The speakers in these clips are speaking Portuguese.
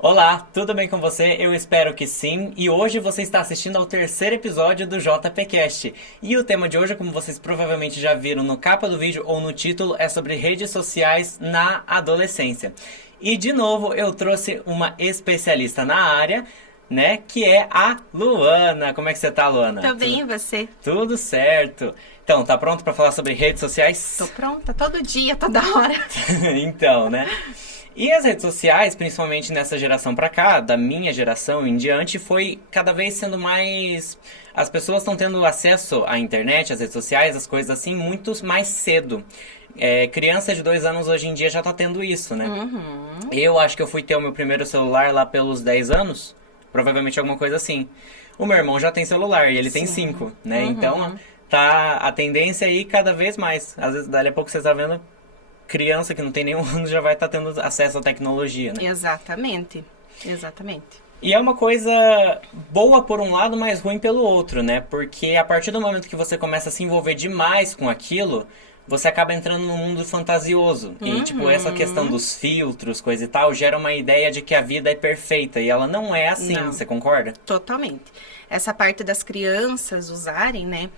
Olá, tudo bem com você? Eu espero que sim. E hoje você está assistindo ao terceiro episódio do JPcast. E o tema de hoje, como vocês provavelmente já viram no capa do vídeo ou no título, é sobre redes sociais na adolescência. E de novo, eu trouxe uma especialista na área, né, que é a Luana. Como é que você tá, Luana? Tô bem, e você? Tudo certo. Então, tá pronto para falar sobre redes sociais? Tô pronta, todo dia, toda hora. Então, né? E as redes sociais, principalmente nessa geração pra cá, da minha geração em diante, foi cada vez sendo mais... As pessoas estão tendo acesso à internet, às redes sociais, as coisas assim, muito mais cedo. Criança de 2 anos hoje em dia já tá tendo isso, né? Eu acho que eu fui ter o meu primeiro celular lá pelos 10 anos, provavelmente alguma coisa assim. O meu irmão já tem celular e ele tem 5, né? Então, tá a tendência aí cada vez mais. Às vezes, dali a pouco você tá vendo... criança que não tem nenhum ano já vai estar tendo acesso à tecnologia, né? Exatamente, exatamente. E é uma coisa boa por um lado, mas ruim pelo outro, né? Porque a partir do momento que você começa a se envolver demais com aquilo, você acaba entrando num mundo fantasioso. E, tipo, essa questão dos filtros, coisa e tal, gera uma ideia de que a vida é perfeita. E ela não é assim, Não. você concorda? Totalmente. Essa parte das crianças usarem, né?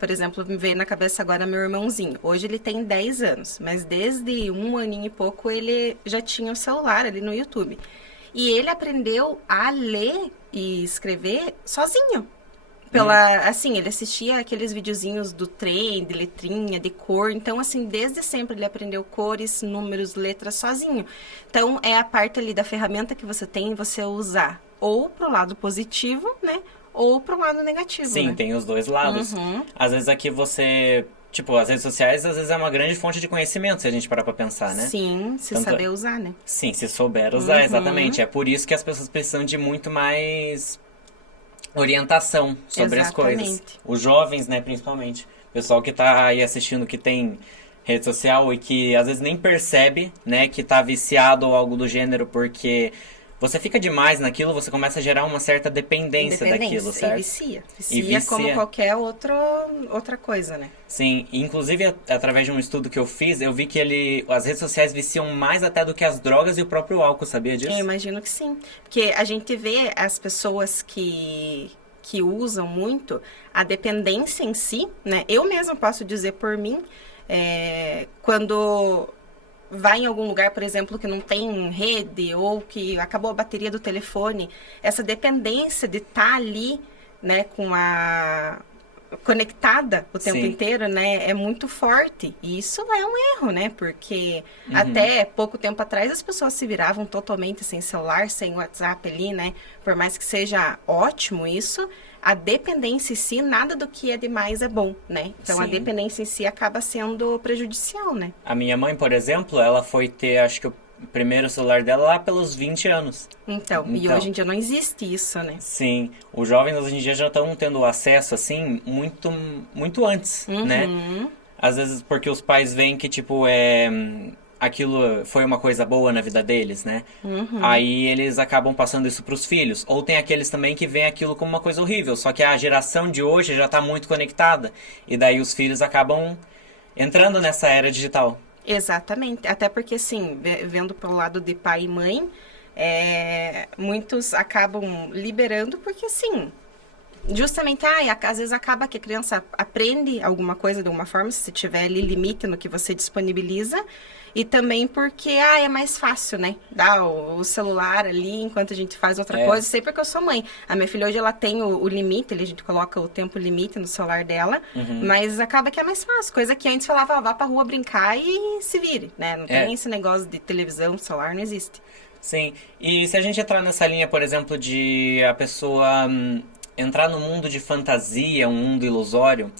Por exemplo, me veio na cabeça agora meu irmãozinho. Hoje ele tem 10 anos, mas desde 1 aninho e pouco ele já tinha o celular ali no YouTube. E ele aprendeu a ler e escrever sozinho. Assim, ele assistia aqueles videozinhos do trem, de letrinha, de cor. Então, assim, desde sempre ele aprendeu cores, números, letras sozinho. Então, é a parte ali da ferramenta que você tem, você usar ou pro lado positivo, né? Ou pro lado negativo, Sim, né? tem os dois lados. Às vezes aqui você... Tipo, as redes sociais às vezes é uma grande fonte de conhecimento, se a gente parar pra pensar, né? Sim, se Tanto- saber usar, né? Sim, se souber usar, exatamente. É por isso que as pessoas precisam de muito mais orientação sobre as coisas. Exatamente. Os jovens, né, principalmente. O pessoal que tá aí assistindo que tem rede social e que às vezes nem percebe, né, que tá viciado ou algo do gênero, porque você fica demais naquilo, você começa a gerar uma certa dependência daquilo, E certo? vicia. E Vicia como vicia. qualquer outra coisa, né? Sim, inclusive através de um estudo que eu fiz, eu vi que as redes sociais viciam mais até do que as drogas e o próprio álcool, sabia disso? Eu imagino que sim. Porque a gente vê as pessoas que usam muito a dependência em si, né? Eu mesma posso dizer por mim, quando vai em algum lugar, por exemplo, que não tem rede ou que acabou a bateria do telefone, essa dependência de estar ali, né, conectada o tempo Sim. inteiro, né, é muito forte. E isso é um erro, né? Porque até pouco tempo atrás as pessoas se viravam totalmente sem celular, sem WhatsApp ali, né? Por mais que seja ótimo isso, a dependência em si, nada do que é demais é bom, né? Então a Sim. dependência em si acaba sendo prejudicial, né? A minha mãe, por exemplo, ela foi ter, acho que o primeiro celular dela lá pelos 20 anos. Então, e Então. hoje em dia não existe isso, né? Sim, os jovens hoje em dia já estão tendo acesso, assim, muito, muito antes, né? Às vezes porque os pais veem que, tipo, aquilo foi uma coisa boa na vida deles, né? Aí eles acabam passando isso pros filhos. Ou tem aqueles também que veem aquilo como uma coisa horrível, só que a geração de hoje já tá muito conectada. E daí os filhos acabam entrando nessa era digital. Exatamente. Até porque, assim, vendo pelo lado de pai e mãe, muitos acabam liberando porque, assim, justamente, às vezes acaba que a criança aprende alguma coisa de alguma forma, se tiver ali limite no que você disponibiliza, e também porque, é mais fácil, né? Dar o celular ali enquanto a gente faz outra coisa. Sei porque eu sou mãe. A minha filha hoje, ela tem o limite, ali a gente coloca o tempo limite no celular dela, mas acaba que é mais fácil. Coisa que antes falava, vá pra rua brincar e se vire, né? Não tem esse negócio de televisão, celular, não existe. Sim, e se a gente entrar nessa linha, por exemplo, de a pessoa entrar no mundo de fantasia, um mundo ilusório,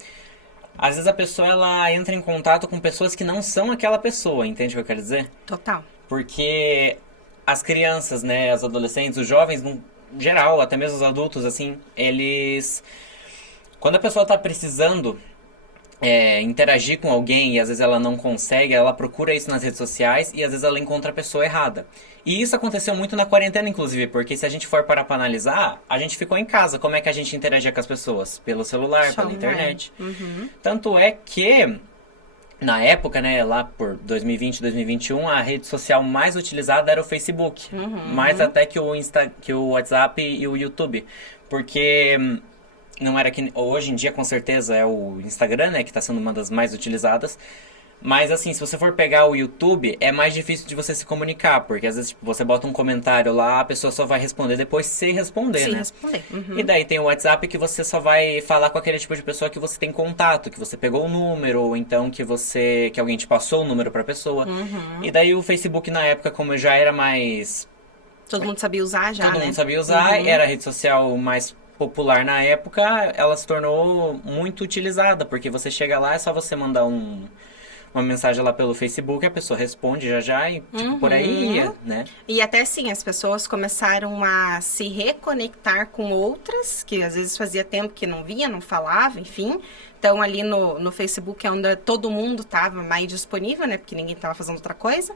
às vezes a pessoa ela entra em contato com pessoas que não são aquela pessoa, entende o que eu quero dizer? Total. Porque as crianças, né, as adolescentes, os jovens, no geral, até mesmo os adultos, assim, eles... Quando a pessoa tá precisando interagir com alguém e às vezes ela não consegue, ela procura isso nas redes sociais e às vezes ela encontra a pessoa errada. E isso aconteceu muito na quarentena, inclusive, porque se a gente for parar pra analisar, a gente ficou em casa. Como é que a gente interagia com as pessoas? Pelo celular, Só pela internet. online. Tanto é que Na época, né, lá por 2020, 2021, a rede social mais utilizada era o Facebook. Mais até que que o WhatsApp e o YouTube. Porque não era que... Hoje em dia, com certeza, é o Instagram, né, que está sendo uma das mais utilizadas. Mas, assim, se você for pegar o YouTube, é mais difícil de você se comunicar. Porque, às vezes, tipo, você bota um comentário lá, a pessoa só vai responder depois se responder, Se né? responder. E daí tem o WhatsApp que você só vai falar com aquele tipo de pessoa que você tem contato, que você pegou o número, ou então que alguém te passou o número pra pessoa. E daí o Facebook na época, como eu já era mais... Todo mundo sabia usar já, Todo né? mundo sabia usar, era a rede social mais popular na época, ela se tornou muito utilizada, porque você chega lá, é só você mandar uma mensagem lá pelo Facebook, a pessoa responde já e tipo, por aí ia, né? E até assim, as pessoas começaram a se reconectar com outras, que às vezes fazia tempo que não via, não falava, enfim. Então, ali no Facebook é onde todo mundo estava mais disponível, né? Porque ninguém estava fazendo outra coisa.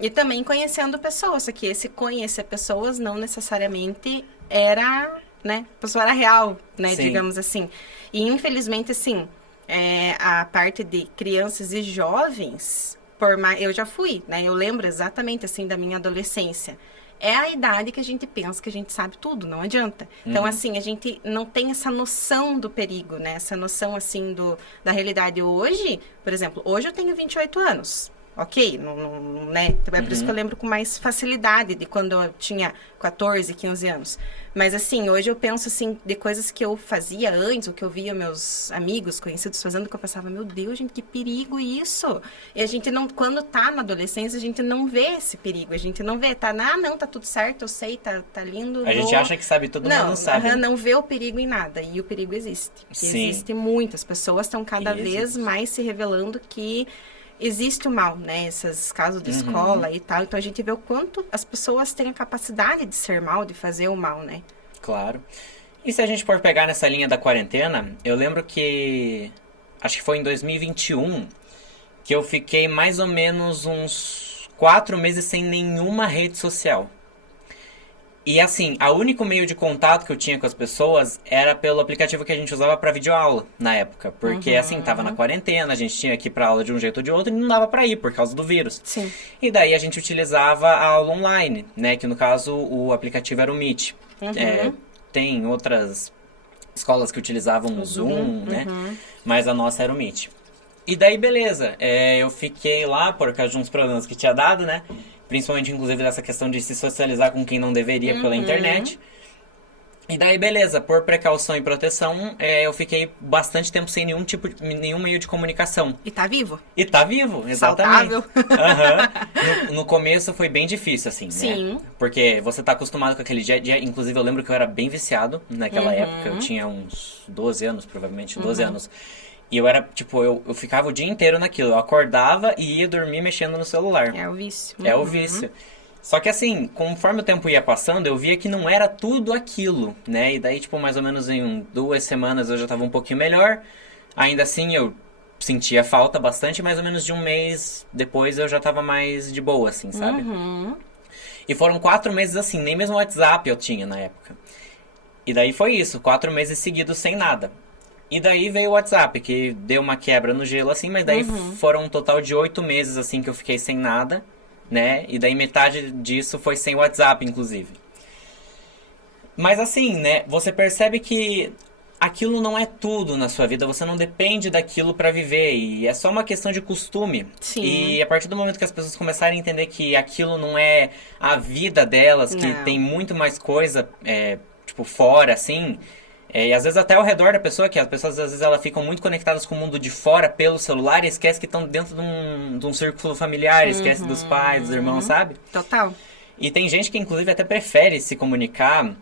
E também conhecendo pessoas, só que esse conhecer pessoas não necessariamente era, né? A pessoa era real, né? Sim. Digamos assim. E infelizmente, assim, a parte de crianças e jovens, eu já fui, né? Eu lembro exatamente, assim, da minha adolescência. É a idade que a gente pensa que a gente sabe tudo, não adianta. Então, assim, a gente não tem essa noção do perigo, né? Essa noção, assim, da realidade. Hoje, por exemplo, hoje eu tenho 28 anos. Ok, né? É por isso que eu lembro com mais facilidade de quando eu tinha 14, 15 anos. Mas, assim, hoje eu penso, assim, de coisas que eu fazia antes, ou que eu via meus amigos, conhecidos fazendo, que eu pensava, meu Deus, gente, que perigo isso! E a gente não, quando tá na adolescência, a gente não vê esse perigo, a gente não vê, não, tá tudo certo, eu sei, tá lindo. A gente acha que sabe tudo, mas não sabe. Não vê o perigo em nada, e o perigo existe. Sim. Existe muito, as pessoas estão cada vez mais se revelando que existe o mal, né? Esses casos de escola e tal. Então, a gente vê o quanto as pessoas têm a capacidade de ser mal, de fazer o mal, né? Claro. E se a gente for pegar nessa linha da quarentena, eu lembro que... Acho que foi em 2021 que eu fiquei mais ou menos uns 4 meses sem nenhuma rede social. E assim, o único meio de contato que eu tinha com as pessoas era pelo aplicativo que a gente usava para videoaula na época. Porque assim, tava na quarentena, a gente tinha que ir pra aula de um jeito ou de outro e não dava pra ir por causa do vírus. Sim. E daí a gente utilizava a aula online, né? Que no caso o aplicativo era o Meet. Tem outras escolas que utilizavam o Zoom, né? Mas a nossa era o Meet. E daí, beleza. Eu fiquei lá por causa de uns problemas que tinha dado, né? Principalmente, inclusive, dessa questão de se socializar com quem não deveria pela internet. E daí, beleza, por precaução e proteção, eu fiquei bastante tempo sem nenhum meio de comunicação. E tá vivo? E tá vivo, exatamente. Saudável. No começo foi bem difícil, assim, Sim. né? Porque você tá acostumado com aquele dia a dia. Inclusive, eu lembro que eu era bem viciado naquela época. Eu tinha uns 12 anos, provavelmente, 12 anos. E eu era, tipo, eu ficava o dia inteiro naquilo. Eu acordava e ia dormir mexendo no celular. É o vício. É o vício. Só que assim, conforme o tempo ia passando, eu via que não era tudo aquilo, né? E daí, tipo, mais ou menos em 2 semanas eu já tava um pouquinho melhor. Ainda assim, eu sentia falta bastante. Mais ou menos de um mês depois eu já tava mais de boa, assim, sabe? E foram 4 meses assim, nem mesmo WhatsApp eu tinha na época. E daí foi isso, 4 meses seguidos sem nada. E daí veio o WhatsApp, que deu uma quebra no gelo, assim, mas daí foram um total de 8 meses, assim, que eu fiquei sem nada, né? E daí metade disso foi sem WhatsApp, inclusive. Mas assim, né? Você percebe que aquilo não é tudo na sua vida, você não depende daquilo pra viver, e é só uma questão de costume. Sim. E a partir do momento que as pessoas começarem a entender que aquilo não é a vida delas, que tem muito mais coisa, tipo, fora, assim... e às vezes até ao redor da pessoa, que as pessoas às vezes elas ficam muito conectadas com o mundo de fora pelo celular e esquece que estão dentro de um círculo familiar, esquece dos pais, dos irmãos, sabe? Total. E tem gente que inclusive até prefere se comunicar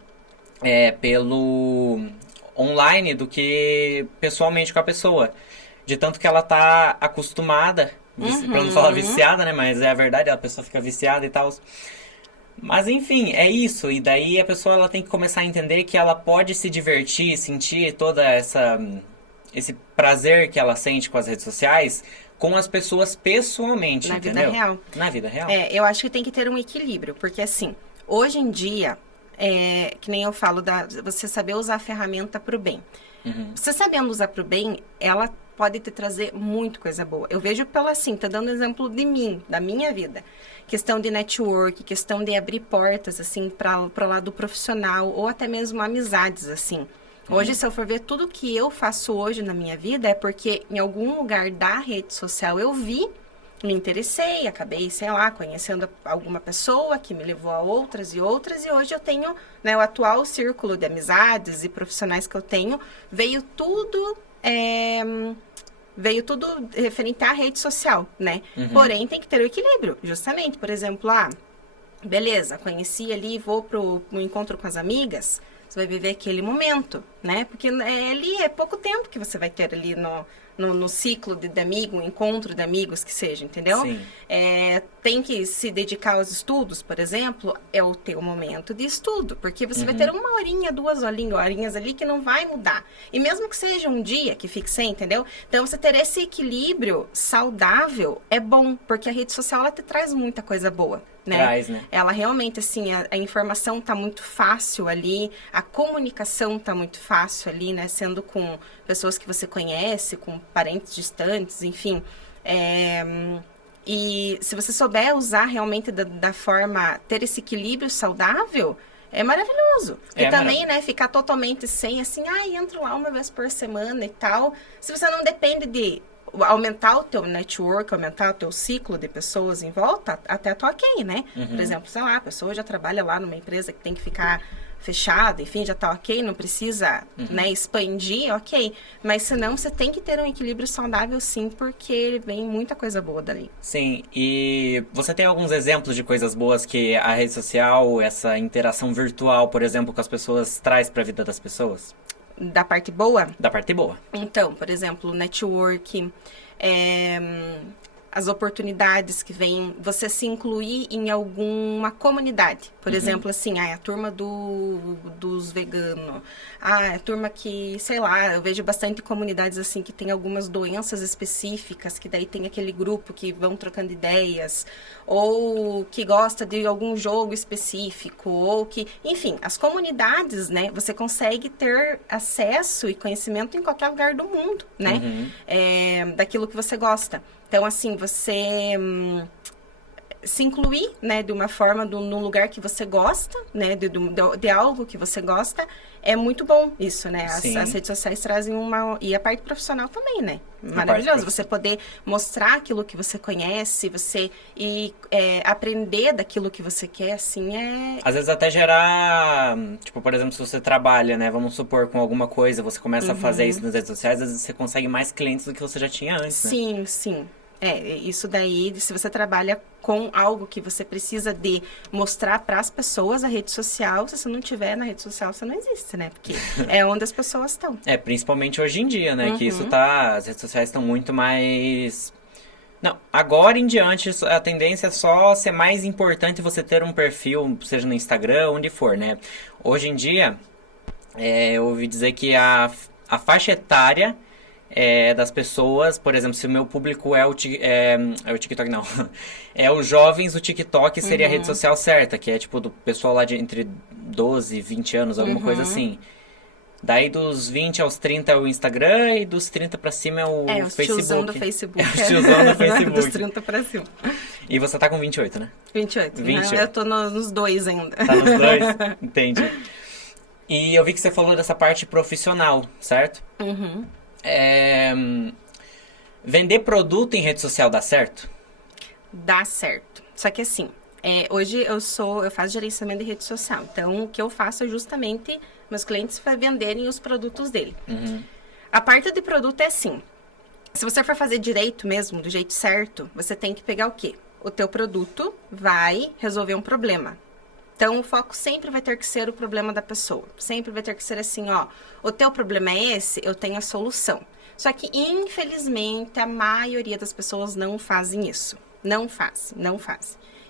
pelo online do que pessoalmente com a pessoa. De tanto que ela tá acostumada, pra não falar viciada, né? Mas é a verdade, a pessoa fica viciada e tal. Mas enfim, é isso. E daí a pessoa ela tem que começar a entender que ela pode se divertir, sentir toda esse prazer que ela sente com as redes sociais com as pessoas pessoalmente, Na entendeu? vida real. Na vida real. Eu acho que tem que ter um equilíbrio, porque assim, hoje em dia, que nem eu falo, você saber usar a ferramenta pro bem. Você sabendo usar pro bem, ela pode te trazer muito coisa boa. Eu vejo pela assim, tá dando exemplo de mim, da minha vida. Questão de network, questão de abrir portas, assim, para o lado profissional, ou até mesmo amizades, assim. Hoje, se eu for ver tudo que eu faço hoje na minha vida, é porque em algum lugar da rede social eu vi, me interessei, acabei, sei lá, conhecendo alguma pessoa que me levou a outras, e hoje eu tenho, né, o atual círculo de amizades e profissionais que eu tenho, veio tudo referente à rede social, né? Porém, tem que ter o equilíbrio, justamente. Por exemplo, beleza, conheci ali, vou pro encontro com as amigas, você vai viver aquele momento, né? Porque ali é pouco tempo que você vai ter ali no ciclo de amigo, um encontro de amigos que seja, entendeu? Sim. Tem que se dedicar aos estudos, por exemplo, é o teu momento de estudo, porque você vai ter uma horinha, 2 horinhas ali que não vai mudar. E mesmo que seja um dia que fique sem, entendeu? Então, você ter esse equilíbrio saudável é bom, porque a rede social, ela te traz muita coisa boa. Né? Traz, né? Ela realmente, assim, a informação tá muito fácil ali, a comunicação tá muito fácil ali, né? Sendo com pessoas que você conhece, com parentes distantes, enfim. E se você souber usar realmente da forma, ter esse equilíbrio saudável, é maravilhoso. E também, né, ficar totalmente sem, assim, entro lá uma vez por semana e tal. Se você não depende de aumentar o teu network, aumentar o teu ciclo de pessoas em volta, até tô ok, né? Por exemplo, sei lá, a pessoa já trabalha lá numa empresa que tem que ficar fechada, enfim, já tá ok, não precisa, né, expandir, ok. Mas senão você tem que ter um equilíbrio saudável, sim, porque vem muita coisa boa dali. Sim, e você tem alguns exemplos de coisas boas que a rede social, essa interação virtual, por exemplo, com as pessoas, traz para a vida das pessoas? Da parte boa? Da parte boa. Então, por exemplo, o network, as oportunidades que vêm, você se incluir em alguma comunidade. Por exemplo, assim, a turma dos veganos. A turma que, sei lá, eu vejo bastante comunidades assim que tem algumas doenças específicas, que daí tem aquele grupo que vão trocando ideias, ou que gosta de algum jogo específico, ou que... Enfim, as comunidades, né, você consegue ter acesso e conhecimento em qualquer lugar do mundo, né? Daquilo que você gosta. Então, assim, você se incluir, né, de uma forma, num lugar que você gosta, né, de algo que você gosta, é muito bom isso, né? As redes sociais trazem e a parte profissional também, né? Maravilhoso. Você poder mostrar aquilo que você conhece, aprender daquilo que você quer, assim, Às vezes até gerar, tipo, por exemplo, se você trabalha, né? Vamos supor, com alguma coisa, você começa a fazer isso nas redes sociais, às vezes você consegue mais clientes do que você já tinha antes, né? Sim, sim. Isso daí, se você trabalha com algo que você precisa de mostrar para as pessoas, a rede social, se você não tiver na rede social, você não existe, né? Porque é onde as pessoas estão. Principalmente hoje em dia, né? Que isso as redes sociais estão muito mais... Não, agora em diante, a tendência é só ser mais importante você ter um perfil, seja no Instagram, onde for, né? Hoje em dia, eu ouvi dizer que a faixa etária das pessoas, por exemplo, se o meu público é o TikTok, não, é os jovens, o TikTok seria a rede social certa, que é tipo do pessoal lá de entre 12 e 20 anos, alguma coisa assim. Daí dos 20 aos 30 é o Instagram e dos 30 pra cima é o Facebook. Tiozão do Facebook. O tiozão do Facebook. Dos 30 pra cima. E você tá com 28, né? 28. 28. Eu tô nos 2 ainda. Tá nos 2? Entendi. E eu vi que você falou dessa parte profissional, certo? Vender produto em rede social dá certo? Dá certo. Só que assim, hoje eu faço gerenciamento de rede social. Então, o que eu faço é justamente meus clientes venderem os produtos dele. A parte de produto é assim. Se você for fazer direito mesmo, do jeito certo, você tem que pegar o quê? O teu produto vai resolver um problema. Então, o foco sempre vai ter que ser o problema da pessoa. Sempre vai ter que ser assim, o teu problema é esse, eu tenho a solução. Só que, infelizmente, a maioria das pessoas não fazem isso. Não faz.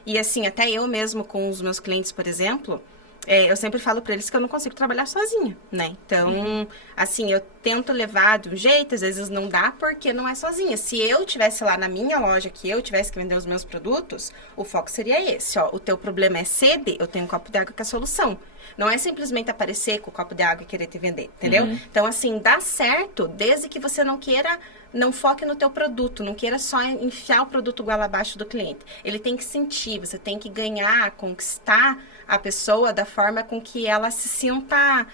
E assim, até eu mesmo com os meus clientes, por exemplo, eu sempre falo para eles que eu não consigo trabalhar sozinha, né? Então, assim, tento levar de um jeito, às vezes não dá porque não é sozinha. Se eu tivesse lá na minha loja, que eu tivesse que vender os meus produtos, o foco seria esse, ó. O teu problema é sede, eu tenho um copo de água que é a solução. Não é simplesmente aparecer com o copo de água e querer te vender, entendeu? Então, assim, dá certo desde que você não foque no teu produto, não queira só enfiar o produto goela abaixo do cliente. Ele tem que sentir, você tem que ganhar, conquistar a pessoa da forma com que ela se sinta...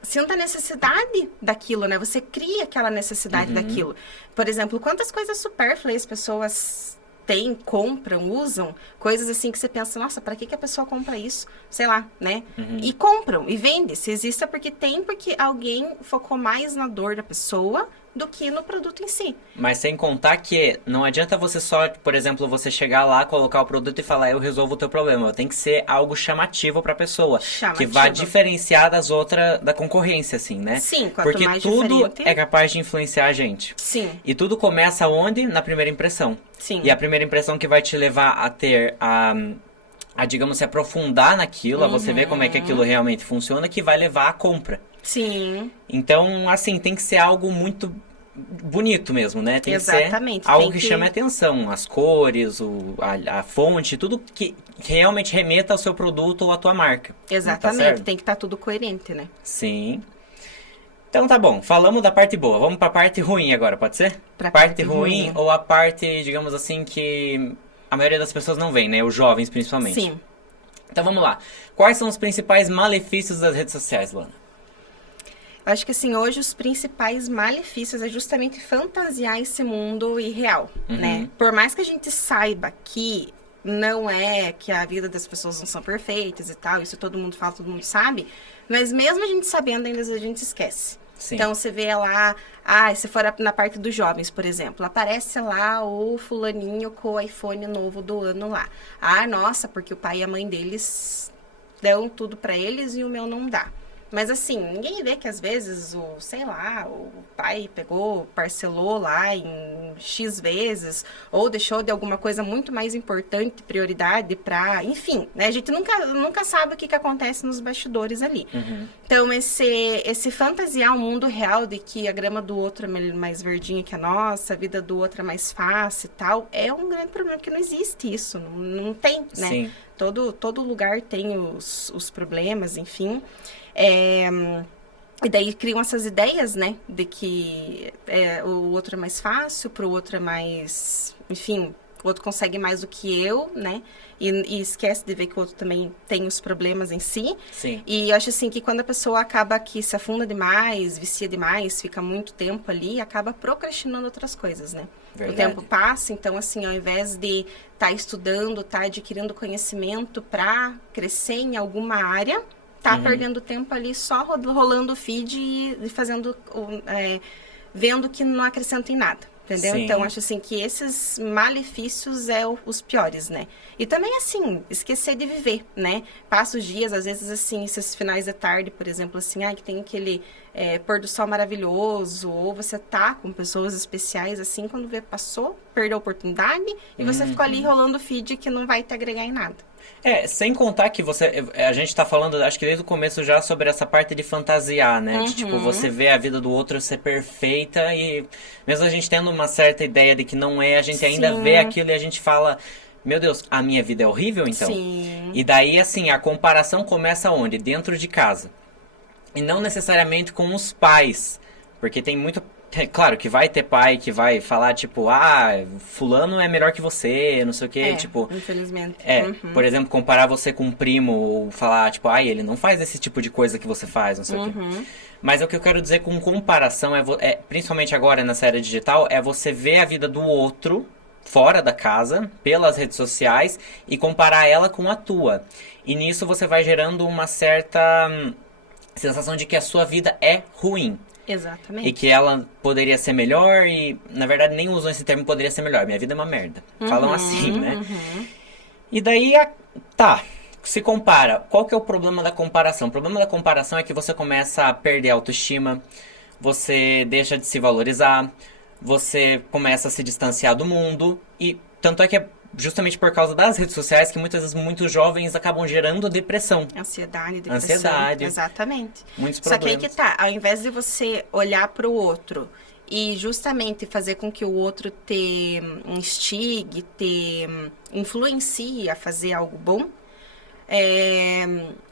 sinta a necessidade daquilo, né? Você cria aquela necessidade daquilo. Por exemplo, quantas coisas supérfluas as pessoas têm, compram, usam, coisas assim que você pensa, nossa, para que a pessoa compra isso? Sei lá, né? E compram, e vende. Se existe é porque alguém focou mais na dor da pessoa do que no produto em si. Mas sem contar que não adianta você só, por exemplo, você chegar lá, colocar o produto e falar, eu resolvo o teu problema. Tem que ser algo chamativo pra pessoa. Que vai diferenciar das outras, da concorrência, assim, né? Sim, quanto porque mais tudo diferente... é capaz de influenciar a gente. Sim. E tudo começa onde? Na primeira impressão. Sim. E a primeira impressão que vai te levar a ter digamos, se aprofundar naquilo, a você ver como é que aquilo realmente funciona, que vai levar à compra. Sim. Então, assim, tem que ser algo muito bonito mesmo, né? Tem Exatamente. que ser algo que chame a atenção. As cores, a fonte, tudo que realmente remeta ao seu produto ou à tua marca. Exatamente. Tá, tem que estar tudo coerente, né? Sim. Então tá bom, falamos da parte boa. Vamos pra parte ruim agora, pode ser? Pra parte ruim ou a parte, digamos assim, que a maioria das pessoas não vê, né? Os jovens, principalmente. Sim. Então vamos lá. Quais são os principais malefícios das redes sociais, Luana? Eu acho que assim, hoje os principais malefícios é justamente fantasiar esse mundo irreal, né? Por mais que a gente saiba que não é, que a vida das pessoas não são perfeitas e tal, isso todo mundo fala, todo mundo sabe, mas mesmo a gente sabendo, ainda a gente esquece. Sim. Então, você vê lá, se for na parte dos jovens, por exemplo, aparece lá o fulaninho com o iPhone novo do ano lá. Nossa, porque o pai e a mãe deles dão tudo pra eles e o meu não dá. Mas assim, ninguém vê que às vezes o pai pegou, parcelou lá em X vezes, ou deixou de alguma coisa muito mais importante, prioridade pra... Enfim, né? A gente nunca sabe o que acontece nos bastidores ali. Então, esse fantasiar o mundo real de que a grama do outro é mais verdinha que a nossa, a vida do outro é mais fácil e tal, é um grande problema, porque não existe isso, não tem, né? Sim. Todo lugar tem os problemas, enfim... E daí criam essas ideias, né? De que o outro é mais fácil, pro outro é mais... Enfim, o outro consegue mais do que eu, né? E esquece de ver que o outro também tem os problemas em si. Sim. E eu acho assim que quando a pessoa acaba que se afunda demais, vicia demais, fica muito tempo ali, acaba procrastinando outras coisas, né? Verdade. O tempo passa, então assim, ao invés de estar estudando, estar adquirindo conhecimento para crescer em alguma área... perdendo tempo ali só rolando o feed e fazendo, vendo que não acrescenta em nada, entendeu? Sim. Então, acho assim que esses malefícios os piores, né? E também, assim, esquecer de viver, né? Passa os dias, às vezes, assim, esses finais da tarde, por exemplo, assim, que tem aquele pôr do sol maravilhoso, ou você tá com pessoas especiais, assim, quando passou, perdeu a oportunidade, e você ficou ali rolando o feed que não vai te agregar em nada. Sem contar que a gente tá falando, acho que desde o começo já, sobre essa parte de fantasiar, né? De, tipo, você vê a vida do outro ser perfeita e mesmo a gente tendo uma certa ideia de que não é, a gente ainda vê aquilo e a gente fala, meu Deus, a minha vida é horrível, então? Sim. E daí, assim, a comparação começa onde? Dentro de casa. E não necessariamente com os pais, porque tem muito... Claro que vai ter pai que vai falar, tipo, fulano é melhor que você, não sei o quê, tipo... Infelizmente. Por exemplo, comparar você com um primo, ou falar, tipo, ele não faz esse tipo de coisa que você faz, não sei o quê. Mas o que eu quero dizer com comparação, principalmente agora nessa era digital, é você ver a vida do outro, fora da casa, pelas redes sociais, e comparar ela com a tua. E nisso você vai gerando uma certa sensação de que a sua vida é ruim. Exatamente. E que ela poderia ser melhor e, na verdade, nem usam esse termo poderia ser melhor. Minha vida é uma merda. Falam assim, né? E daí, se compara. Qual que é o problema da comparação? O problema da comparação é que você começa a perder a autoestima, você deixa de se valorizar, você começa a se distanciar do mundo e... Tanto é que justamente por causa das redes sociais, que muitas vezes muitos jovens acabam gerando depressão. Ansiedade, depressão. Ansiedade. Exatamente. Muitos Só que aí problemas. que tá, ao invés de você olhar para o outro e justamente fazer com que o outro te instigue, te influencie a fazer algo bom,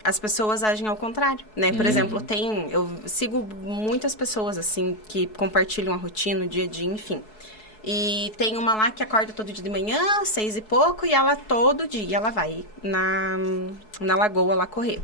as pessoas agem ao contrário, né? Por exemplo, eu sigo muitas pessoas, assim, que compartilham a rotina, o dia a dia, enfim. E tem uma lá que acorda todo dia de manhã, 6 e pouco, e ela todo dia, ela vai na lagoa lá correr.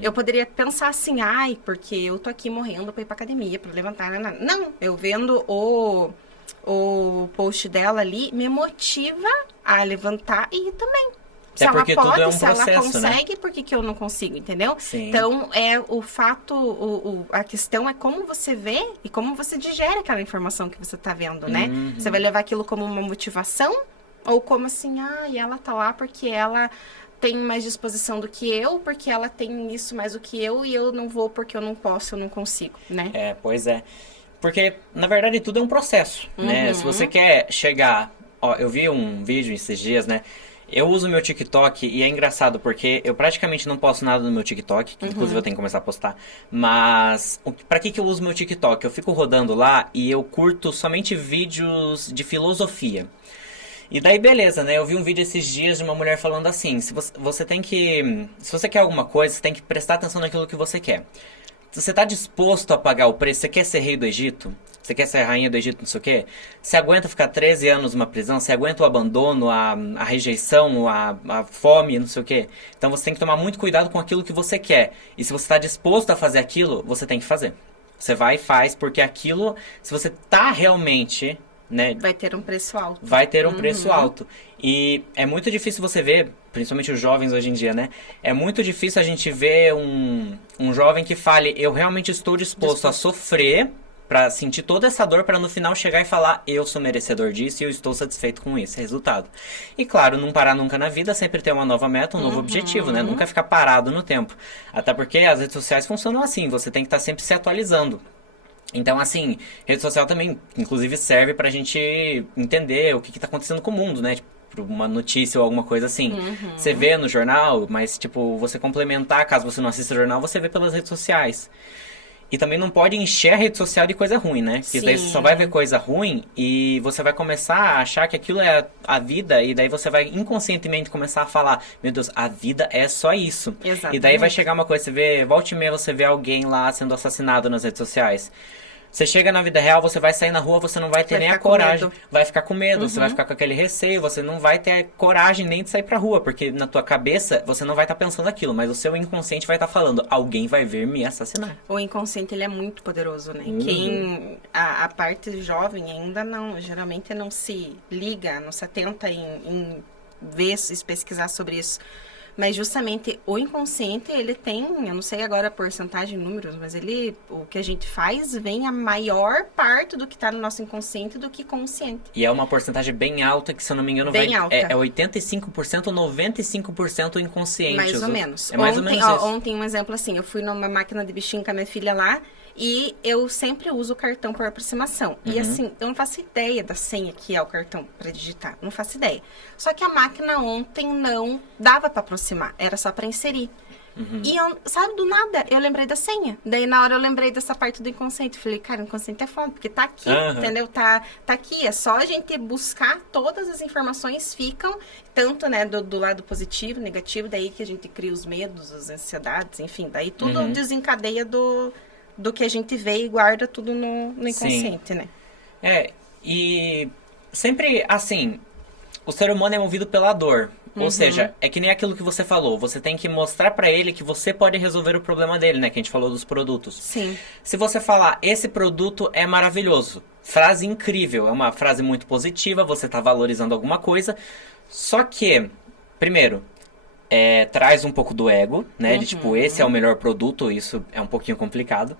Eu poderia pensar assim, ai, porque eu tô aqui morrendo pra ir pra academia, pra levantar, não. Eu vendo o post dela ali, me motiva a levantar e ir também. Se É ela porque tudo pode, é um se ela processo, né? consegue, por que que eu não consigo, entendeu? Sim. Então, o fato, a questão é como você vê e como você digere aquela informação que você tá vendo, né? Você vai levar aquilo como uma motivação ou como assim, e ela tá lá porque ela tem mais disposição do que eu, porque ela tem isso mais do que eu e eu não vou porque eu não posso, eu não consigo, né? Pois é. Porque, na verdade, tudo é um processo, né? Se você quer chegar... Ó, eu vi um vídeo esses dias, né? Eu uso meu TikTok e é engraçado porque eu praticamente não posto nada no meu TikTok, que inclusive eu tenho que começar a postar. Mas pra que eu uso meu TikTok? Eu fico rodando lá e eu curto somente vídeos de filosofia. E daí beleza, né? Eu vi um vídeo esses dias de uma mulher falando assim, se você quer alguma coisa, você tem que prestar atenção naquilo que você quer. Se você tá disposto a pagar o preço, você quer ser rei do Egito? Você quer ser rainha do Egito, não sei o quê? Você aguenta ficar 13 anos numa prisão? Você aguenta o abandono, a rejeição, a fome, não sei o quê? Então você tem que tomar muito cuidado com aquilo que você quer. E se você está disposto a fazer aquilo, você tem que fazer. Você vai e faz, porque aquilo, se você tá realmente, né? Vai ter um preço alto. Vai ter um preço alto. E é muito difícil você ver, principalmente os jovens hoje em dia, né? É muito difícil a gente ver um jovem que fale, eu realmente estou disposto a sofrer pra sentir toda essa dor, pra no final chegar e falar, eu sou merecedor disso e eu estou satisfeito com esse resultado. E claro, não parar nunca na vida, sempre ter uma nova meta, um novo objetivo, né? Nunca ficar parado no tempo. Até porque as redes sociais funcionam assim, você tem que estar sempre se atualizando. Então, assim, rede social também, inclusive, serve pra gente entender o que tá acontecendo com o mundo, né? Tipo, uma notícia ou alguma coisa assim. Você vê no jornal, mas, tipo, você complementar, caso você não assista o jornal, você vê pelas redes sociais. E também não pode encher a rede social de coisa ruim, né? Porque daí você só vai ver coisa ruim e você vai começar a achar que aquilo é a vida e daí você vai inconscientemente começar a falar, meu Deus, a vida é só isso. Exatamente. E daí vai chegar uma coisa, você vê, volta e meia você vê alguém lá sendo assassinado nas redes sociais. Você chega na vida real, você vai sair na rua, você não vai ter nem a coragem. Vai ficar com medo, você vai ficar com aquele receio, você não vai ter coragem nem de sair pra rua, porque na tua cabeça você não vai estar pensando aquilo, mas o seu inconsciente vai estar falando, alguém vai vir me assassinar. O inconsciente, ele é muito poderoso, né? A parte jovem ainda não, geralmente não se liga, não se atenta em ver, pesquisar sobre isso. Mas justamente o inconsciente, ele tem, eu não sei agora a porcentagem, números, mas o que a gente faz vem a maior parte do que está no nosso inconsciente do que consciente. E é uma porcentagem bem alta, que se eu não me engano bem alta. É 85% ou 95% inconsciente. Mais ou menos. É mais ou menos isso. Ontem, um exemplo assim, eu fui numa máquina de bichinho com a minha filha lá, e eu sempre uso o cartão por aproximação. E assim, eu não faço ideia da senha que é o cartão para digitar. Não faço ideia. Só que a máquina ontem não dava para aproximar. Era só para inserir. E eu, sabe, do nada, eu lembrei da senha. Daí, na hora, eu lembrei dessa parte do inconsciente. Falei, cara, o inconsciente é foda, porque tá aqui, entendeu? Tá aqui. É só a gente buscar, todas as informações ficam, tanto, né, do lado positivo, negativo, daí que a gente cria os medos, as ansiedades, enfim. Daí tudo desencadeia do que a gente vê e guarda tudo no inconsciente, né? E sempre, assim, o ser humano é movido pela dor. Ou seja, é que nem aquilo que você falou. Você tem que mostrar pra ele que você pode resolver o problema dele, né? Que a gente falou dos produtos. Sim. Se você falar, esse produto é maravilhoso. Frase incrível. É uma frase muito positiva. Você tá valorizando alguma coisa. Só que, primeiro, traz um pouco do ego, né? De tipo, esse é o melhor produto. Isso é um pouquinho complicado.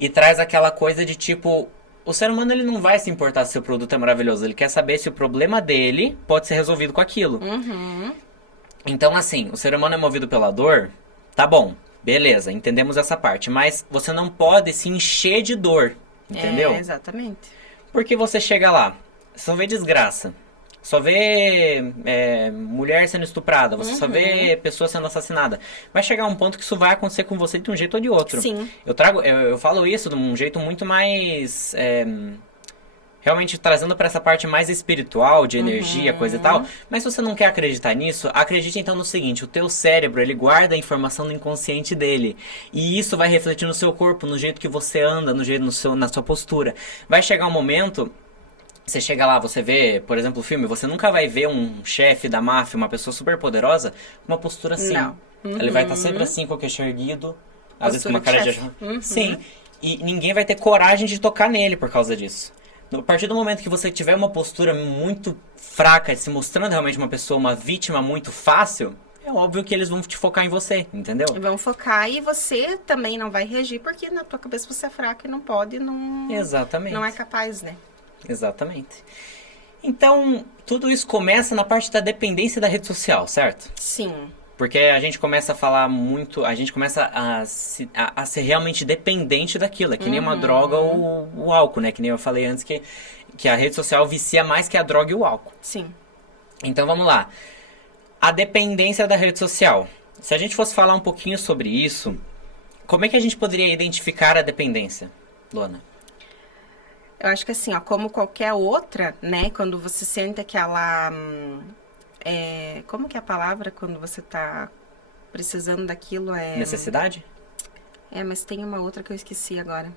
E traz aquela coisa de tipo... O ser humano, ele não vai se importar se o seu produto é maravilhoso. Ele quer saber se o problema dele pode ser resolvido com aquilo. Então, assim, o ser humano é movido pela dor. Tá bom, beleza, entendemos essa parte. Mas você não pode se encher de dor, entendeu? Exatamente. Porque você chega lá, você não vê desgraça. só vê mulher sendo estuprada, você só vê pessoa sendo assassinada. Vai chegar um ponto que isso vai acontecer com você de um jeito ou de outro. Sim. Eu falo isso de um jeito muito mais... realmente trazendo para essa parte mais espiritual, de energia, coisa e tal. Mas se você não quer acreditar nisso, acredite então no seguinte, o teu cérebro, ele guarda a informação no inconsciente dele. E isso vai refletir no seu corpo, no jeito que você anda, no jeito, na sua postura. Vai chegar um momento... Você chega lá, você vê, por exemplo, o filme, você nunca vai ver um chefe da máfia, uma pessoa super poderosa, com uma postura assim. Não. Ele vai estar sempre assim, com o queixo erguido, às vezes com uma Postura cara de de... chefe. Sim, e ninguém vai ter coragem de tocar nele por causa disso. A partir do momento que você tiver uma postura muito fraca, se mostrando realmente uma pessoa, uma vítima muito fácil, é óbvio que eles vão te focar em você, entendeu? Vão focar e você também não vai reagir, porque na tua cabeça você é fraco e não pode, não... Exatamente. Não é capaz, né? Exatamente. Então, tudo isso começa na parte da dependência da rede social, certo? Sim. Porque a gente começa a falar muito, a gente começa a ser realmente dependente daquilo. É que nem uma droga ou o álcool, né? Que nem eu falei antes que a rede social vicia mais que a droga e o álcool. Sim. Então, vamos lá. A dependência da rede social. Se a gente fosse falar um pouquinho sobre isso, como é que a gente poderia identificar a dependência, Luana? Eu acho que assim, ó, como qualquer outra, né? Quando você sente aquela... como que é a palavra quando você tá precisando daquilo? Necessidade? Mas tem uma outra que eu esqueci agora.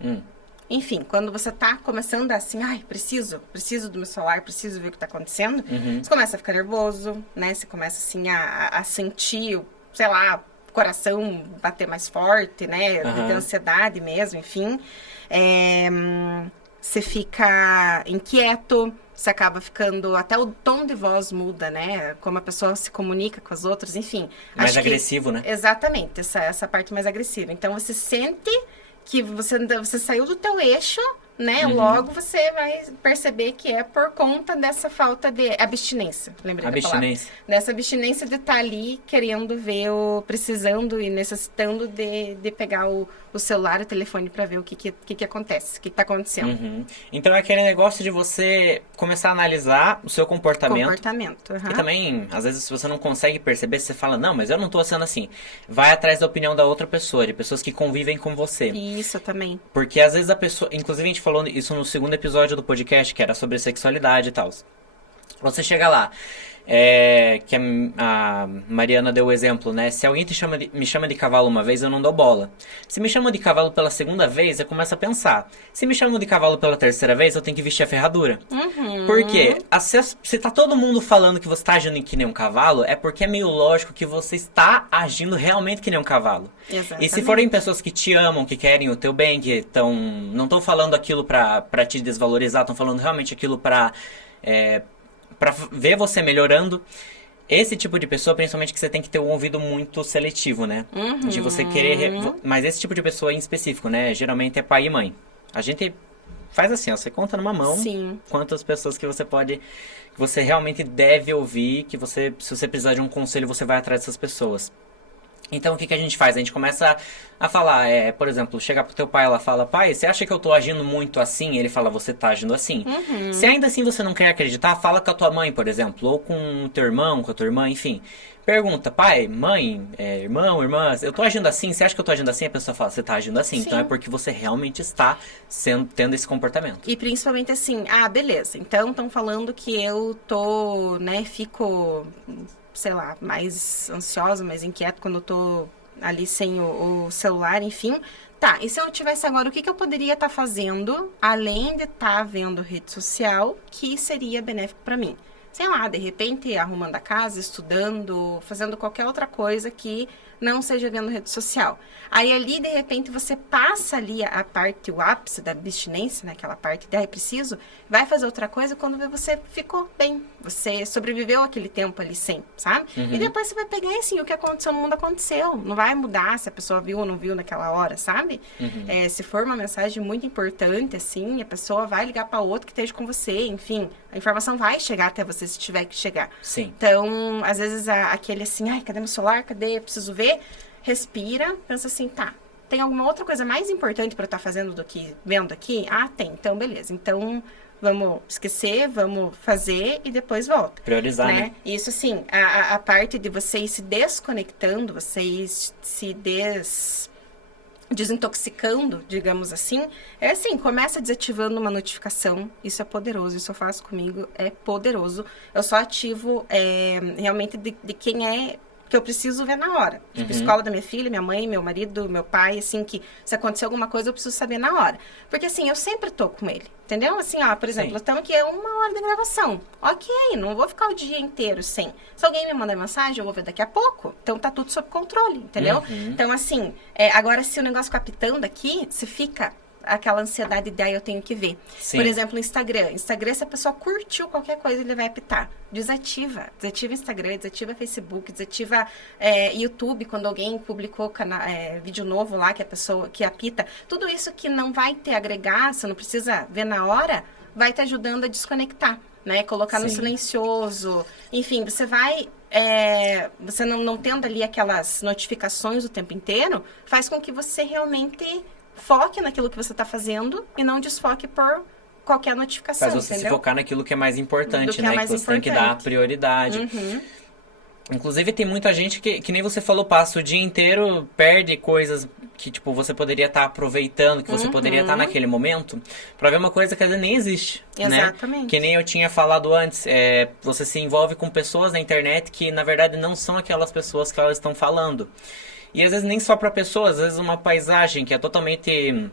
Hum. Enfim, quando você tá começando assim, ai, preciso do meu celular, preciso ver o que tá acontecendo, você começa a ficar nervoso, né? Você começa assim a sentir, sei lá, o coração bater mais forte, né? De ansiedade mesmo, enfim. Você fica inquieto, você acaba ficando... Até o tom de voz muda, né? Como a pessoa se comunica com as outras, enfim. Mais agressivo, né? Exatamente, essa parte mais agressiva. Então, você sente que você saiu do teu eixo, né? Logo, você vai perceber que é por conta dessa falta de abstinência. Lembrei da palavra. Abstinência. Dessa abstinência de estar ali querendo ver, precisando e necessitando de pegar o celular, o telefone para ver o que acontece, o que está acontecendo. Então é aquele negócio de você começar a analisar o seu comportamento. E também, às vezes, se você não consegue perceber, você fala, não, mas eu não tô sendo assim. Vai atrás da opinião da outra pessoa, de pessoas que convivem com você. Isso também. Porque às vezes a pessoa... Inclusive, a gente falou isso no segundo episódio do podcast, que era sobre sexualidade e tal. Você chega lá... que a Mariana deu o exemplo, né? Se alguém me chama de cavalo uma vez, eu não dou bola. Se me chamam de cavalo pela segunda vez, eu começo a pensar. Se me chamam de cavalo pela terceira vez, eu tenho que vestir a ferradura. Por quê? Se tá todo mundo falando que você tá agindo que nem um cavalo, é porque é meio lógico que você está agindo realmente que nem um cavalo. Exatamente. E se forem pessoas que te amam, que querem o teu bem, que não estão falando aquilo pra te desvalorizar, estão falando realmente aquilo pra ver você melhorando. Esse tipo de pessoa, principalmente, que você tem que ter um ouvido muito seletivo, né? De você querer... Mas esse tipo de pessoa em específico, né? Geralmente é pai e mãe. A gente faz assim, ó. Você conta numa mão quantas pessoas que você pode... Que você realmente deve ouvir, que você... Se você precisar de um conselho, você vai atrás dessas pessoas. Então, o que a gente faz? A gente começa a falar, por exemplo, chegar pro teu pai, ela fala, pai, você acha que eu tô agindo muito assim? Ele fala, você tá agindo assim. Se ainda assim você não quer acreditar, fala com a tua mãe, por exemplo, ou com o teu irmão, com a tua irmã, enfim. Pergunta, pai, mãe, irmão, irmã, eu tô agindo assim? Você acha que eu tô agindo assim? A pessoa fala, você tá agindo assim. Então é porque você realmente está tendo esse comportamento. E principalmente assim, beleza, então estão falando que eu tô, né, fico... sei lá, mais ansiosa, mais inquieta quando eu tô ali sem o celular, enfim. Tá, e se eu tivesse agora, o que eu poderia estar fazendo, além de estar vendo rede social, que seria benéfico para mim? Sei lá, de repente arrumando a casa, estudando, fazendo qualquer outra coisa que não seja vendo rede social. Aí ali, de repente, você passa ali a parte, o ápice da abstinência, né? Aquela parte de, preciso, vai fazer outra coisa quando você ficou bem. Você sobreviveu aquele tempo ali sem, sabe? E depois você vai pegar assim, o que aconteceu no mundo aconteceu. Não vai mudar se a pessoa viu ou não viu naquela hora, sabe? Se for uma mensagem muito importante, assim, a pessoa vai ligar para outro que esteja com você, enfim. A informação vai chegar até você se tiver que chegar. Sim. Então, às vezes, aquele assim, cadê meu celular? Cadê? Preciso ver. Respira, pensa assim, tá, tem alguma outra coisa mais importante para eu estar fazendo do que vendo aqui? Tem, então beleza. Então, vamos esquecer, vamos fazer e depois volta. Priorizar, né? Isso assim, a parte de você ir se desconectando, você ir se desintoxicando, digamos assim, é assim, começa desativando uma notificação, isso é poderoso, isso eu faço comigo, é poderoso. Eu só ativo realmente de quem é que eu preciso ver na hora. Tipo, escola da minha filha, minha mãe, meu marido, meu pai, assim, que se acontecer alguma coisa eu preciso saber na hora. Porque assim, eu sempre tô com ele, entendeu? Assim, ó, por exemplo, estamos aqui, é 1 hora de gravação. Ok, não vou ficar o dia inteiro sem. Se alguém me mandar mensagem, eu vou ver daqui a pouco. Então tá tudo sob controle, entendeu? Então assim, agora se o negócio ficar pitando aqui, se fica aquela ansiedade de, eu tenho que ver. Sim. Por exemplo, no Instagram. Instagram, se a pessoa curtiu qualquer coisa, ele vai apitar. Desativa. Desativa Instagram, desativa Facebook, desativa YouTube, quando alguém publicou vídeo novo lá, que a pessoa que apita. Tudo isso que não vai te agregar, você não precisa ver na hora, vai te ajudando a desconectar, né? Colocar no silencioso. Enfim, você vai... você não tendo ali aquelas notificações o tempo inteiro, faz com que você realmente... foque naquilo que você está fazendo e não desfoque por qualquer notificação, faz você entendeu? se focar naquilo que é mais importante, né? Mais que você tem que dar prioridade. Inclusive, tem muita gente que nem você falou, passa o dia inteiro, perde coisas que, tipo, você poderia estar aproveitando, que você poderia estar naquele momento, pra ver uma coisa que às vezes nem existe, Exatamente. Né? Que nem eu tinha falado antes, você se envolve com pessoas na internet que, na verdade, não são aquelas pessoas que elas estão falando. E às vezes nem só para pessoas, às vezes uma paisagem que é totalmente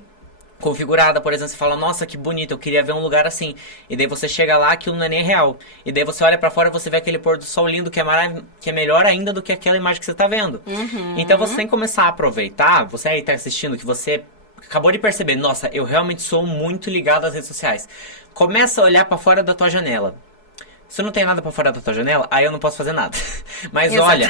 configurada, por exemplo, você fala, nossa, que bonito, eu queria ver um lugar assim. E daí você chega lá, aquilo não é nem real. E daí você olha para fora, você vê aquele pôr do sol lindo que é melhor ainda do que aquela imagem que você tá vendo. Então você tem que começar a aproveitar, você aí tá assistindo, que você acabou de perceber, nossa, eu realmente sou muito ligado às redes sociais. Começa a olhar para fora da tua janela. Se não tem nada para fora da tua janela, aí eu não posso fazer nada. Mas olha...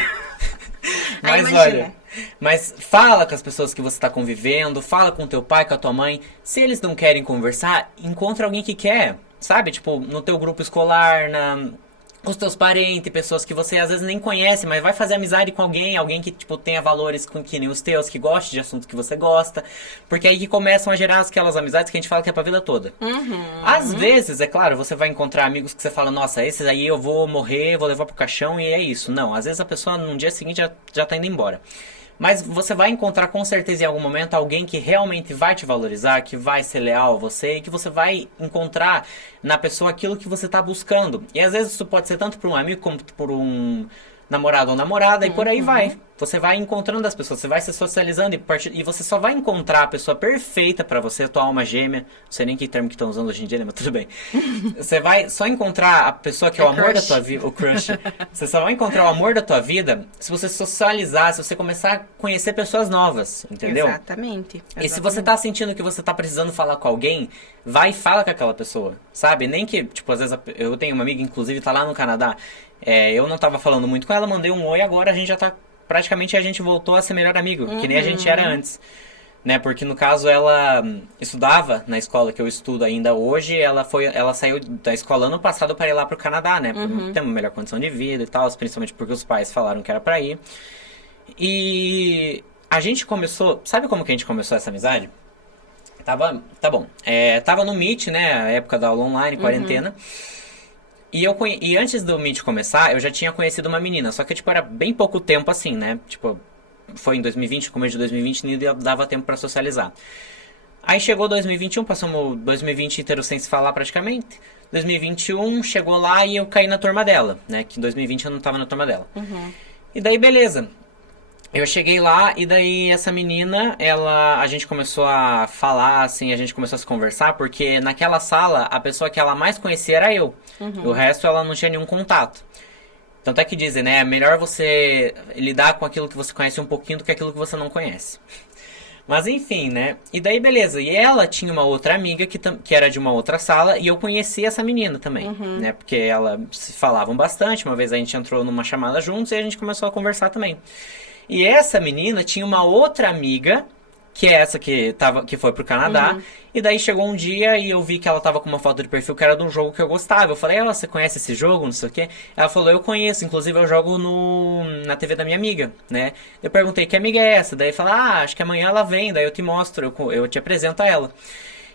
Mas fala com as pessoas que você está convivendo, fala com teu pai, com a tua mãe. Se eles não querem conversar, encontra alguém que quer, sabe? Tipo, no teu grupo escolar, com os teus parentes, pessoas que você às vezes nem conhece, mas vai fazer amizade com alguém que, tipo, tenha valores que nem os teus, que goste de assuntos que você gosta. Porque aí que começam a gerar aquelas amizades que a gente fala que é pra vida toda. Às vezes, é claro, você vai encontrar amigos que você fala, nossa, esses aí eu vou morrer, vou levar pro caixão e é isso. Não, às vezes a pessoa no dia seguinte já tá indo embora. Mas você vai encontrar com certeza em algum momento alguém que realmente vai te valorizar, que vai ser leal a você e que você vai encontrar na pessoa aquilo que você está buscando. E às vezes isso pode ser tanto por um amigo como por um namorado ou namorada e por aí vai. Você vai encontrando as pessoas, você vai se socializando e você só vai encontrar a pessoa perfeita pra você, a tua alma gêmea. Não sei nem que termo que estão usando hoje em dia, né? Mas tudo bem. Você vai só encontrar a pessoa que é o amor da tua vida, o crush. Você só vai encontrar o amor da tua vida se você socializar, se você começar a conhecer pessoas novas, entendeu? Exatamente. E se você tá sentindo que você tá precisando falar com alguém, vai e fala com aquela pessoa, sabe? Nem que, tipo, às vezes eu tenho uma amiga, inclusive, tá lá no Canadá. Eu não tava falando muito com ela, mandei um oi, agora a gente já tá... Praticamente a gente voltou a ser melhor amigo, que nem a gente era antes. Né? Porque no caso ela estudava na escola que eu estudo ainda hoje, ela saiu da escola ano passado para ir lá pro Canadá, né? Ter uma melhor condição de vida e tal, principalmente porque os pais falaram que era pra ir. E a gente começou, sabe como que a gente começou essa amizade? Tava no Meet, né? A época da aula online, quarentena. E antes do Meet começar, eu já tinha conhecido uma menina, só que tipo, era bem pouco tempo assim, né? Tipo, foi em 2020, começo de 2020, nem dava tempo pra socializar. Aí chegou 2021, passamos 2020 inteiro sem se falar praticamente. 2021 chegou lá e eu caí na turma dela, né? Que em 2020 eu não tava na turma dela. E daí, beleza. Eu cheguei lá e daí essa menina, a gente começou a falar, assim, a gente começou a se conversar, porque naquela sala, a pessoa que ela mais conhecia era eu. O resto, ela não tinha nenhum contato. Tanto é que dizem, né, é melhor você lidar com aquilo que você conhece um pouquinho do que aquilo que você não conhece. Mas enfim, né, e daí beleza, e ela tinha uma outra amiga que era de uma outra sala, e eu conhecia essa menina também, né, porque elas se falavam bastante, uma vez a gente entrou numa chamada juntos e a gente começou a conversar também. E essa menina tinha uma outra amiga, que é essa que foi pro Canadá. E daí chegou um dia e eu vi que ela tava com uma foto de perfil que era de um jogo que eu gostava. Eu falei, você conhece esse jogo? Não sei o quê. Ela falou, eu conheço, inclusive eu jogo na TV da minha amiga, né? Eu perguntei, que amiga é essa? Daí fala, acho que amanhã ela vem, daí eu te mostro, eu te apresento a ela.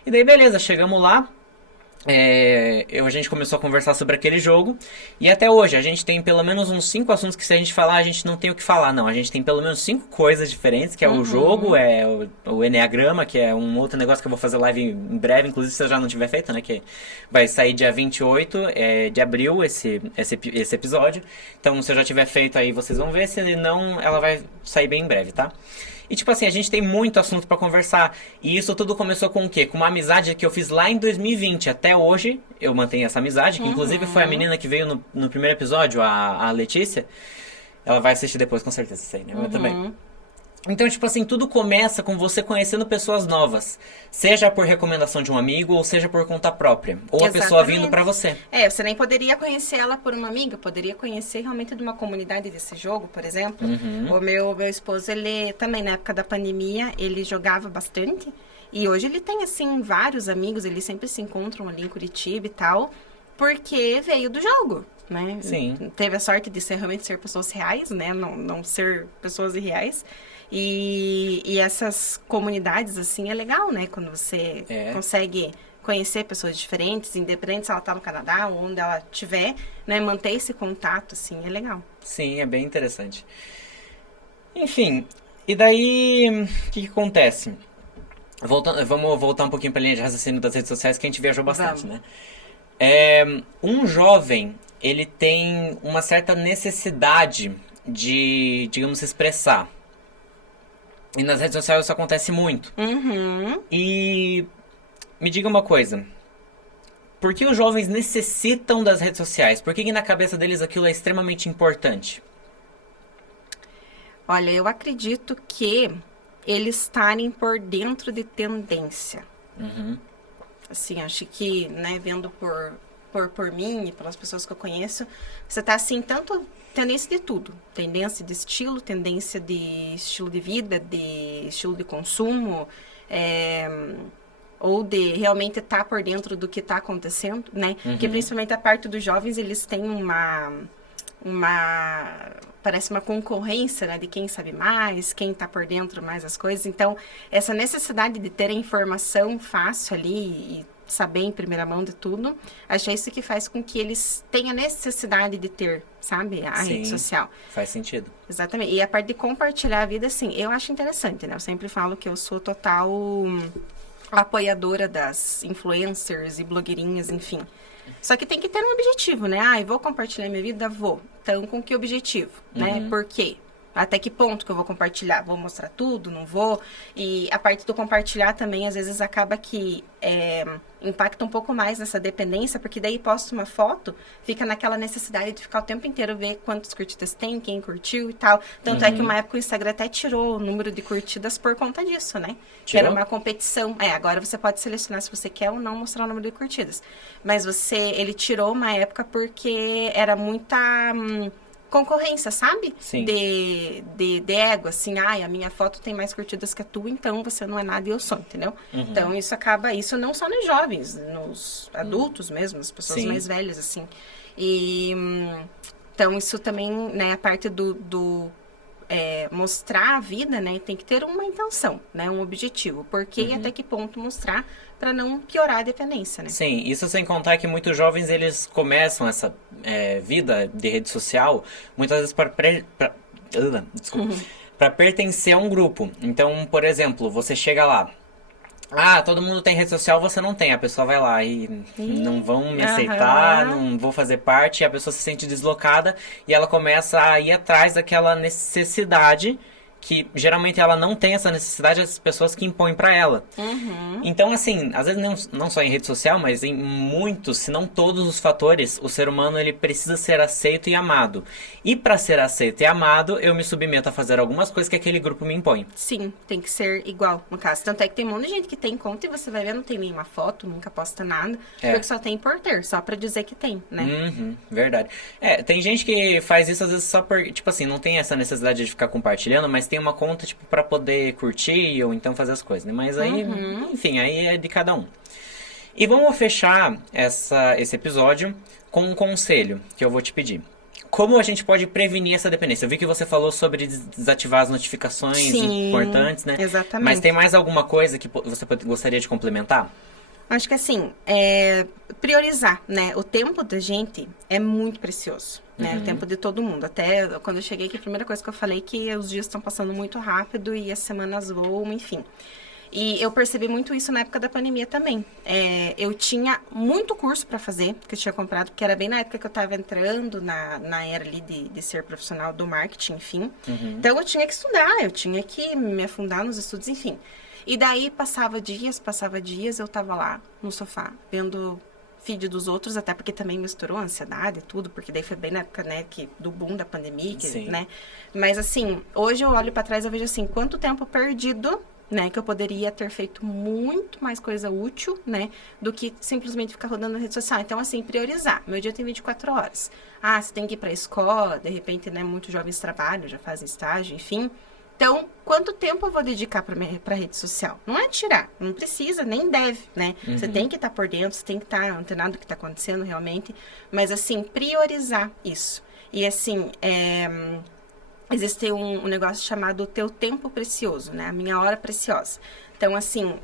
E daí beleza, chegamos lá. a gente começou a conversar sobre aquele jogo. E até hoje, a gente tem pelo menos uns 5 assuntos que se a gente falar, a gente não tem o que falar, não. A gente tem pelo menos 5 coisas diferentes, que é o jogo, é o Enneagrama, que é um outro negócio que eu vou fazer live em breve, inclusive se eu já não tiver feito, né? Que vai sair dia 28 de abril esse episódio. Então, se eu já tiver feito aí, vocês vão ver. Se não, ela vai sair bem em breve, tá? E, tipo assim, a gente tem muito assunto pra conversar. E isso tudo começou com o quê? Com uma amizade que eu fiz lá em 2020. Até hoje, eu mantenho essa amizade, que inclusive foi a menina que veio no primeiro episódio, a Letícia. Ela vai assistir depois, com certeza, isso aí, né? Eu também. Então, tipo assim, tudo começa com você conhecendo pessoas novas. Seja por recomendação de um amigo, ou seja por conta própria. Ou a pessoa vindo pra você. Você nem poderia conhecer ela por uma amiga, poderia conhecer realmente de uma comunidade desse jogo, por exemplo. O meu esposo, ele também, na época da pandemia, ele jogava bastante. E hoje ele tem, assim, vários amigos, eles sempre se encontram ali em Curitiba e tal, porque veio do jogo, né? Sim. Teve a sorte de realmente ser pessoas reais, né? Não ser pessoas irreais. E essas comunidades, assim, é legal, né? Quando você consegue conhecer pessoas diferentes, independente se ela tá no Canadá ou onde ela estiver, né? Manter esse contato, assim, é legal. Sim, é bem interessante. Enfim, e daí, o que acontece? Vamos voltar um pouquinho pra linha de raciocínio das redes sociais, que a gente viajou bastante, né? Um jovem, ele tem uma certa necessidade de, digamos, se expressar. E nas redes sociais isso acontece muito. E me diga uma coisa. Por que os jovens necessitam das redes sociais? Por que na cabeça deles aquilo é extremamente importante? Olha, eu acredito que eles estarem por dentro de tendência. Assim, acho que, né, vendo por mim e pelas pessoas que eu conheço, você tá assim, tanto tendência de tudo. Tendência de estilo, tendência de estilo de vida, de estilo de consumo, ou de realmente estar por dentro do que está acontecendo, né? Porque principalmente a parte dos jovens, eles têm parece uma concorrência, né, de quem sabe mais, quem está por dentro mais as coisas. Então, essa necessidade de ter a informação fácil ali e saber em primeira mão de tudo, acho que é isso que faz com que eles tenham necessidade de ter, sabe, a rede social. Faz sentido. Exatamente. E a parte de compartilhar a vida, assim, eu acho interessante, né? Eu sempre falo que eu sou total apoiadora das influencers e blogueirinhas, enfim. Só que tem que ter um objetivo, né? Eu vou compartilhar minha vida? Vou. Então, com que objetivo, né? Por quê? Até que ponto que eu vou compartilhar? Vou mostrar tudo? Não vou? E a parte do compartilhar também, às vezes, acaba que impacta um pouco mais nessa dependência, porque daí posta uma foto, fica naquela necessidade de ficar o tempo inteiro ver quantas curtidas tem, quem curtiu e tal. Tanto é que uma época o Instagram até tirou o número de curtidas por conta disso, né? Que era uma competição. Agora você pode selecionar se você quer ou não mostrar o número de curtidas. Mas ele tirou uma época porque era muita concorrência, sabe? Sim. De ego, assim, a minha foto tem mais curtidas que a tua, então você não é nada e eu sou, entendeu? Então isso não só nos jovens, nos adultos mesmo, nas pessoas mais velhas, assim. E então isso também, né, a parte do mostrar a vida, né, tem que ter uma intenção, né, um objetivo. Por que e até que ponto mostrar para não piorar a dependência, né? Sim, isso sem contar que muitos jovens, eles começam essa vida de rede social, muitas vezes para pertencer a um grupo. Então, por exemplo, você chega lá, todo mundo tem rede social, você não tem. A pessoa vai lá e não vão me aceitar, não vou fazer parte, e a pessoa se sente deslocada e ela começa a ir atrás daquela necessidade que geralmente ela não tem essa necessidade, as pessoas que impõem pra ela. Então, assim, às vezes não só em rede social, mas em muitos, se não todos os fatores, o ser humano ele precisa ser aceito e amado. E pra ser aceito e amado, eu me submeto a fazer algumas coisas que aquele grupo me impõe. Sim, tem que ser igual, no caso. Tanto é que tem um monte de gente que tem conta e você vai ver, não tem nenhuma foto, nunca posta nada, porque só tem por ter, só pra dizer que tem, né? Verdade. Tem gente que faz isso às vezes só por, tipo assim, não tem essa necessidade de ficar compartilhando, mas tem uma conta, tipo, pra poder curtir ou então fazer as coisas, né? Mas aí, enfim, aí é de cada um. E vamos fechar esse episódio com um conselho que eu vou te pedir. Como a gente pode prevenir essa dependência? Eu vi que você falou sobre desativar as notificações importantes, né? Exatamente. Mas tem mais alguma coisa que você gostaria de complementar? Acho que assim, priorizar, né? O tempo da gente é muito precioso, né? O tempo de todo mundo. Até quando eu cheguei aqui, a primeira coisa que eu falei é que os dias estão passando muito rápido e as semanas voam, enfim. E eu percebi muito isso na época da pandemia também. Eu tinha muito curso para fazer, que eu tinha comprado, porque era bem na época que eu estava entrando na era ali de ser profissional do marketing, enfim. Então, eu tinha que estudar, eu tinha que me afundar nos estudos, enfim. E daí, passava dias, eu tava lá no sofá, vendo feed dos outros, até porque também misturou a ansiedade e tudo, porque daí foi bem na época, né, do boom da pandemia, né? Mas, assim, hoje eu olho para trás e vejo, assim, quanto tempo perdido, né, que eu poderia ter feito muito mais coisa útil, né, do que simplesmente ficar rodando na rede social. Então, assim, priorizar. Meu dia tem 24 horas. Você tem que ir para a escola, de repente, né, muitos jovens trabalham, já fazem estágio, enfim. Então, quanto tempo eu vou dedicar para rede social? Não é tirar, não precisa, nem deve, né? Você tem que estar por dentro, você tem que estar antenado do que está acontecendo realmente, mas, assim, priorizar isso. E, assim, existe um negócio chamado teu tempo precioso, né? A minha hora preciosa. Então, assim,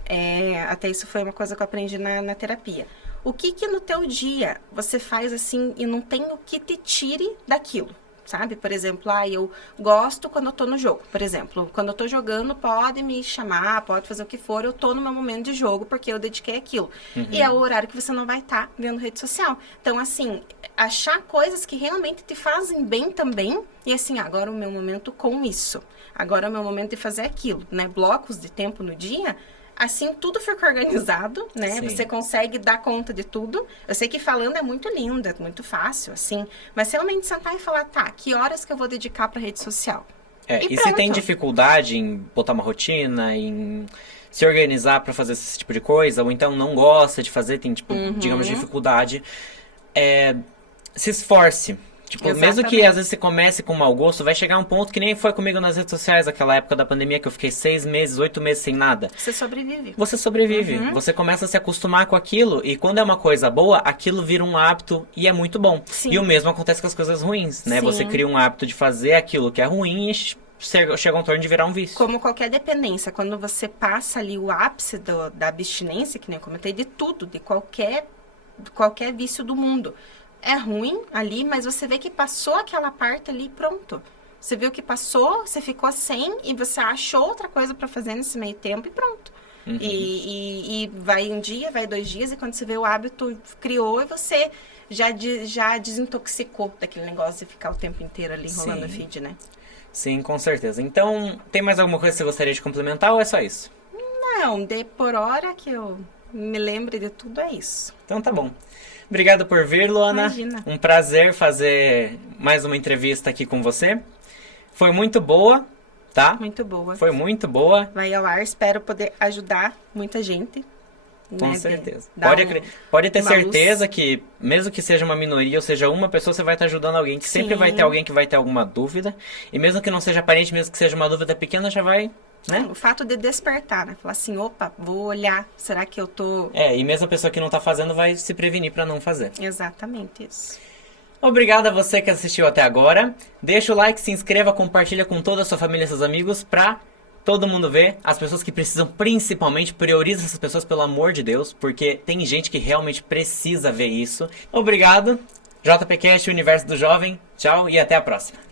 até isso foi uma coisa que eu aprendi na terapia. O que no teu dia você faz, assim, e não tem o que te tire daquilo? Sabe? Por exemplo, eu gosto quando eu tô no jogo. Por exemplo, quando eu tô jogando, pode me chamar, pode fazer o que for, eu tô no meu momento de jogo, porque eu dediquei aquilo. E é o horário que você não vai estar vendo rede social. Então, assim, achar coisas que realmente te fazem bem também, e assim, agora é o meu momento com isso. Agora é o meu momento de fazer aquilo, né? Blocos de tempo no dia. Assim, tudo fica organizado, né? Sim. Você consegue dar conta de tudo. Eu sei que falando é muito lindo, é muito fácil, assim. Mas realmente sentar e falar, que horas que eu vou dedicar para rede social? E se tem dificuldade em botar uma rotina, em se organizar para fazer esse tipo de coisa, ou então não gosta de fazer, tem, tipo, digamos, dificuldade, se esforce. Tipo, mesmo que às vezes você comece com mau gosto, vai chegar um ponto que nem foi comigo nas redes sociais, aquela época da pandemia que eu fiquei 6 meses, 8 meses sem nada. Você sobrevive. Você sobrevive. Você começa a se acostumar com aquilo, e quando é uma coisa boa, aquilo vira um hábito e é muito bom. Sim. E o mesmo acontece com as coisas ruins, né? Sim. Você cria um hábito de fazer aquilo que é ruim e chega ao torno de virar um vício. Como qualquer dependência, quando você passa ali o ápice da abstinência, que nem eu comentei, de tudo, de qualquer vício do mundo. É ruim ali, mas você vê que passou aquela parte ali, pronto. Você viu que passou, você ficou sem e você achou outra coisa para fazer nesse meio tempo e pronto. E vai um dia, vai 2 dias, e quando você vê o hábito criou e você já desintoxicou daquele negócio de ficar o tempo inteiro ali rolando a feed, né? Sim, com certeza. Então, tem mais alguma coisa que você gostaria de complementar ou é só isso? Não, por hora que eu me lembre de tudo, é isso. Então tá bom. Obrigado por vir, Luana. Imagina. Um prazer fazer mais uma entrevista aqui com você. Foi muito boa, tá? Muito boa. Foi muito boa. Vai ao ar, espero poder ajudar muita gente. Com né, certeza. dar Pode ter uma certeza luz. que, mesmo que seja uma minoria, ou seja, uma pessoa, você vai estar ajudando alguém. Que sempre Sim. vai ter alguém que vai ter alguma dúvida. E mesmo que não seja parente, mesmo que seja uma dúvida pequena, já vai, né? O fato de despertar, né? Falar assim, opa, vou olhar, será que eu tô... E mesmo a pessoa que não tá fazendo vai se prevenir para não fazer. Exatamente isso. Obrigado a você que assistiu até agora. Deixa o like, se inscreva, compartilha com toda a sua família e seus amigos pra todo mundo ver. As pessoas que precisam, principalmente, prioriza essas pessoas, pelo amor de Deus, porque tem gente que realmente precisa ver isso. Obrigado. JPcast, o Universo do Jovem. Tchau e até a próxima.